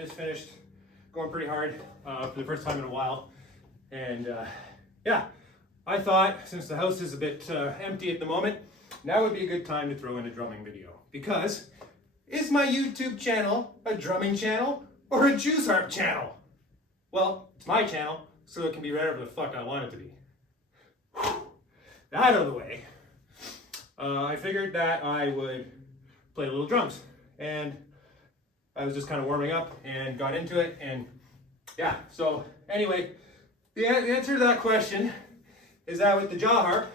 just finished going pretty hard for the first time in a while. And yeah, I thought since the house is a bit empty at the moment, now would be a good time to throw in a drumming video. Because is my YouTube channel a drumming channel or a juice harp channel? Well, it's my channel, so it can be whatever the fuck I want it to be. That out of the way, I figured that I would play a little drums. And I was just kind of warming up and got into it, and yeah, so anyway, the answer to that question is that with the jaw harp,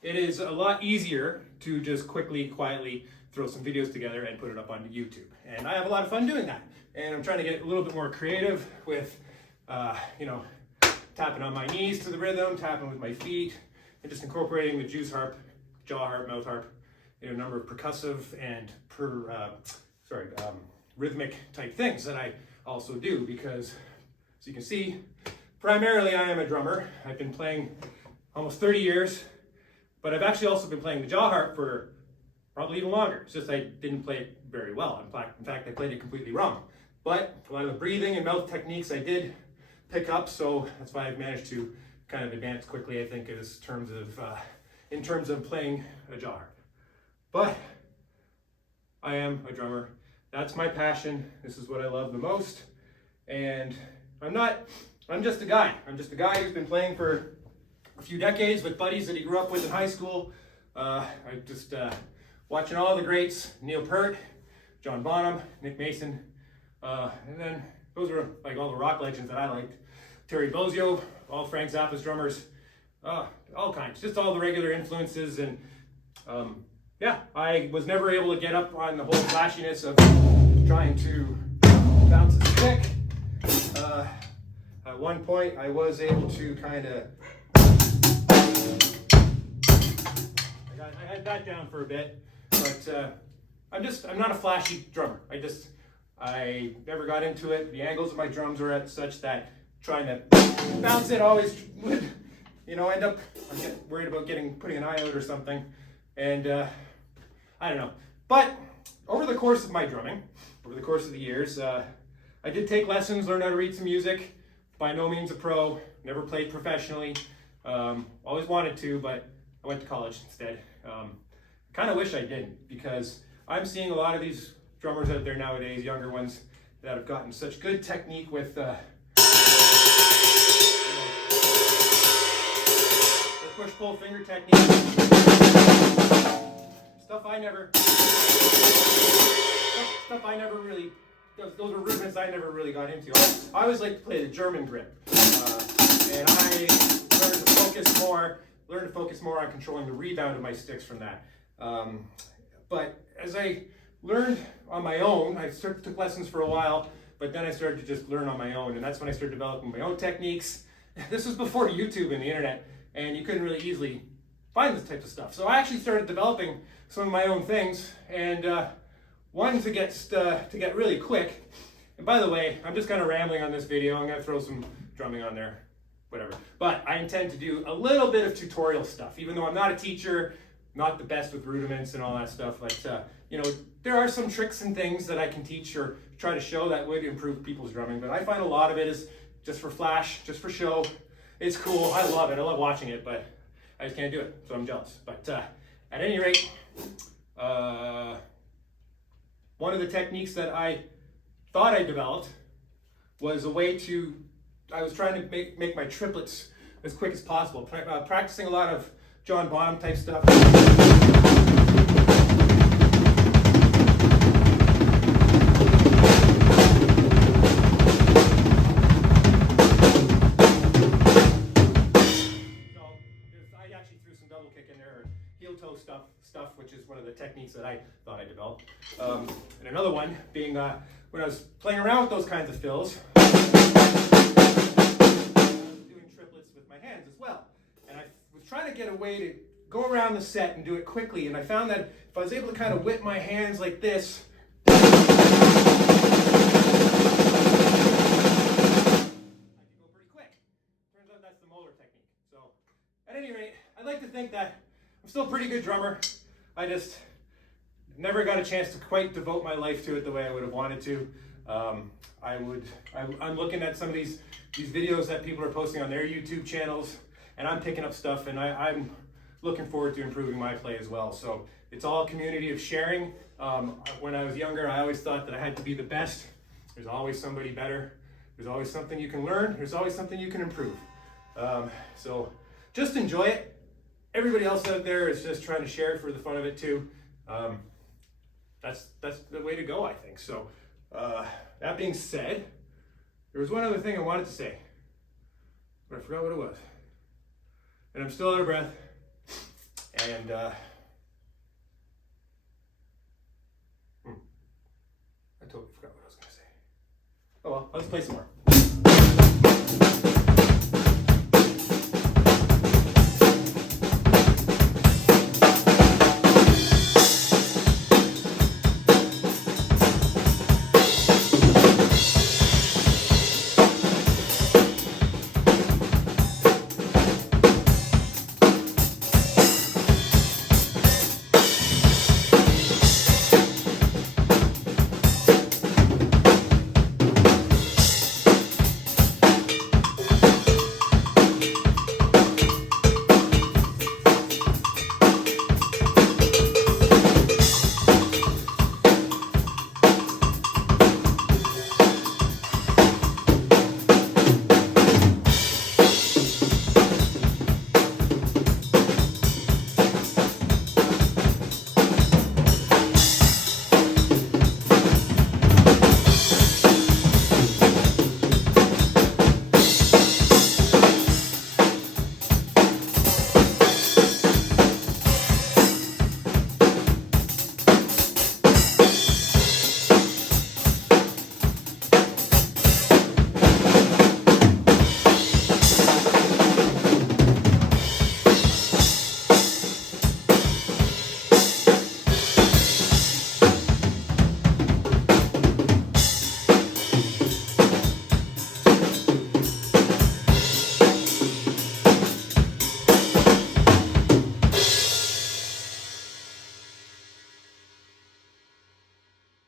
it is a lot easier to just quickly, quietly throw some videos together and put it up onto YouTube. And I have a lot of fun doing that. And I'm trying to get a little bit more creative with, you know, tapping on my knees to the rhythm, tapping with my feet, and just incorporating the juice harp, jaw harp, mouth harp, in a number of percussive and rhythmic type things that I also do, because as you can see, primarily I am a drummer. I've been playing almost 30 years, but I've actually also been playing the jaw harp for probably even longer. It's just I didn't play it very well. In fact, I played it completely wrong. But a lot of the breathing and mouth techniques I did pick up, so that's why I've managed to kind of advance quickly, I think, in terms of playing a jaw harp. But I am a drummer. That's my passion. This is what I love the most. And I'm just a guy. I'm just a guy who's been playing for a few decades with buddies that he grew up with in high school. I just watching all the greats, Neil Peart, John Bonham, Nick Mason, and then those were like all the rock legends that I liked. Terry Bozzio, all Frank Zappa's drummers, all kinds, just all the regular influences. And yeah, I was never able to get up on the whole flashiness of trying to bounce a stick. At one point, I was able to kind of, I had that down for a bit, but I'm not a flashy drummer. I never got into it. The angles of my drums are at such that trying to bounce it always would, you know, end up, I get worried about putting an eye out or something. And I don't know. But over the course of my drumming, over the course of the years, I did take lessons, learn how to read some music. By no means a pro, never played professionally. Always wanted to, but I went to college instead. Kind of wish I didn't, because I'm seeing a lot of these drummers out there nowadays, younger ones, that have gotten such good technique with the push-pull finger technique. Stuff I never really, those are rhythms I never really got into. I always like to play the German grip. And I learned to focus more on controlling the rebound of my sticks from that. But as I learned on my own, I took lessons for a while, but then I started to just learn on my own, and that's when I started developing my own techniques. This was before YouTube and the internet, and you couldn't really easily find this type of stuff. So I actually started developing some of my own things, and one to get really quick. And by the way, I'm just kind of rambling on this video. I'm going to throw some drumming on there, whatever. But I intend to do a little bit of tutorial stuff, even though I'm not a teacher, not the best with rudiments and all that stuff. But you know, there are some tricks and things that I can teach or try to show that would improve people's drumming. But I find a lot of it is just for flash, just for show. It's cool. I love it. I love watching it, but I just can't do it, so I'm jealous. But at any rate, one of the techniques that I thought I developed was a way to, I was trying to make my triplets as quick as possible, practicing a lot of John Bonham type stuff. Heel-toe stuff, which is one of the techniques that I thought I developed. And another one being when I was playing around with those kinds of fills, I was doing triplets with my hands as well. And I was trying to get a way to go around the set and do it quickly. And I found that if I was able to kind of whip my hands like this, I could go pretty quick. Turns out that's the molar technique. So at any rate, I'd like to think that I'm still a pretty good drummer. I just never got a chance to quite devote my life to it the way I would have wanted to. I'm looking at some of these videos that people are posting on their YouTube channels, and I'm picking up stuff, and I'm looking forward to improving my play as well. So it's all a community of sharing. When I was younger, I always thought that I had to be the best. There's always somebody better. There's always something you can learn. There's always something you can improve. So just enjoy it. Everybody else out there is just trying to share it for the fun of it too. That's the way to go, I think. So that being said, there was one other thing I wanted to say, but I forgot what it was. And I'm still out of breath. And I totally forgot what I was going to say. Oh well, let's play some more.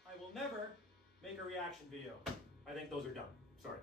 I will never make a reaction video. I think those are done. Sorry.